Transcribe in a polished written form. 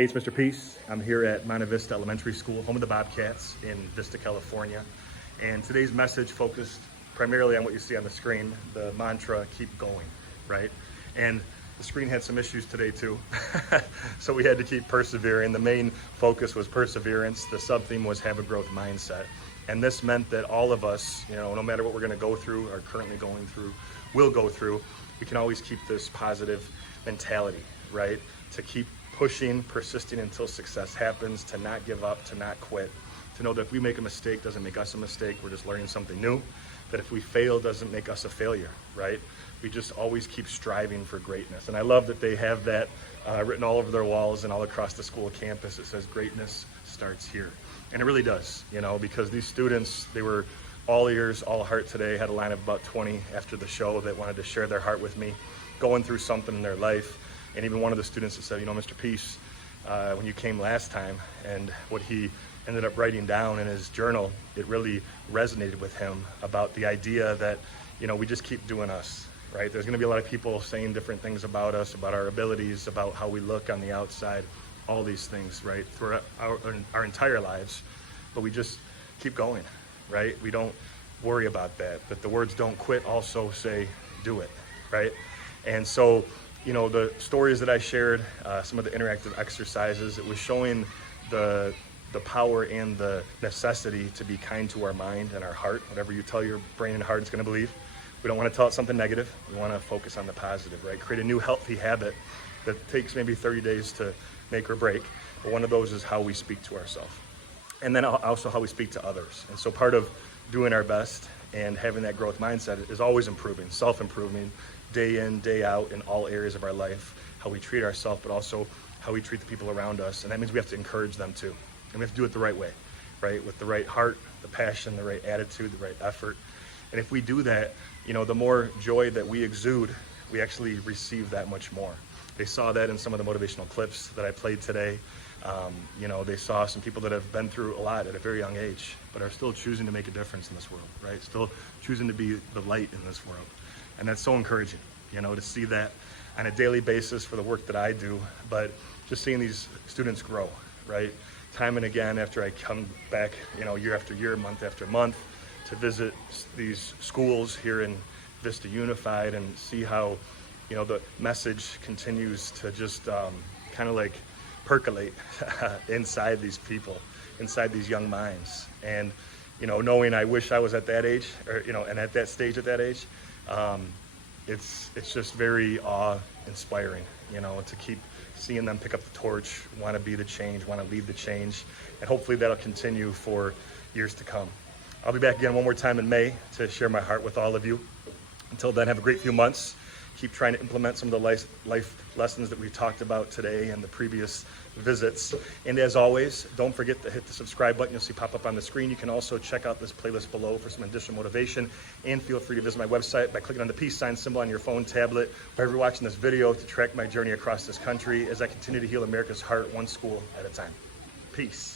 Hey, it's Mr. Peace. I'm here at Monte Vista Elementary School, home of the Bobcats in Vista, California. And today's message focused primarily on what you see on the screen, the mantra, keep going, right? And the screen had some issues today too. So we had to keep persevering. The main focus was perseverance. The sub-theme was have a growth mindset. And this meant that all of us, no matter what we're gonna go through, are currently going through, will go through, we can always keep this positive mentality, right? To keep pushing, persisting until success happens, to not give up, to not quit, to know that if we make a mistake, doesn't make us a mistake, we're just learning something new, that if we fail, doesn't make us a failure, right? We just always keep striving for greatness. And I love that they have that written all over their walls and all across the school campus. It says greatness starts here. And it really does, because these students, they were all ears, all heart today. Had a line of about 20 after the show that wanted to share their heart with me, going through something in their life. And even one of the students that said, Mr. Peace, when you came last time, and what he ended up writing down in his journal, it really resonated with him about the idea that, we just keep doing us, right? There's gonna be a lot of people saying different things about us, about our abilities, about how we look on the outside, all these things, right, throughout our entire lives. But we just keep going, right? We don't worry about that. That the words don't quit also say do it, right? And so, the stories that I shared, some of the interactive exercises, it was showing the power and the necessity to be kind to our mind and our heart. Whatever you tell your brain and heart, it's going to believe. We don't want to tell it something negative. We want to focus on the positive, right? Create a new healthy habit that takes maybe 30 days to make or break. But one of those is how we speak to ourselves. And then also how we speak to others. And so part of doing our best and having that growth mindset is always improving, self-improving, day in, day out in all areas of our life, how we treat ourselves, but also how we treat the people around us. And that means we have to encourage them too. And we have to do it the right way, right? With the right heart, the passion, the right attitude, the right effort. And if we do that, the more joy that we exude, we actually receive that much more. They saw that in some of the motivational clips that I played today. They saw some people that have been through a lot at a very young age, but are still choosing to make a difference in this world, right? Still choosing to be the light in this world. And that's so encouraging, to see that on a daily basis for the work that I do, but just seeing these students grow, right? Time and again, after I come back, year after year, month after month, to visit these schools here in Vista Unified and see how, the message continues to just kind of like percolate inside these people, inside these young minds. And, knowing I wish I was at that age, or, and at that stage at that age, it's just very awe-inspiring, to keep seeing them pick up the torch, want to be the change, want to lead the change, and hopefully that'll continue for years to come. I'll be back again one more time in May to share my heart with all of you. Until then, have a great few months. Keep trying to implement some of the life lessons that we talked about today and the previous visits. And as always, don't forget to hit the subscribe button you'll see pop up on the screen. You can also check out this playlist below for some additional motivation. And feel free to visit my website by clicking on the peace sign symbol on your phone, tablet, wherever you're watching this video, to track my journey across this country as I continue to heal America's heart one school at a time. Peace.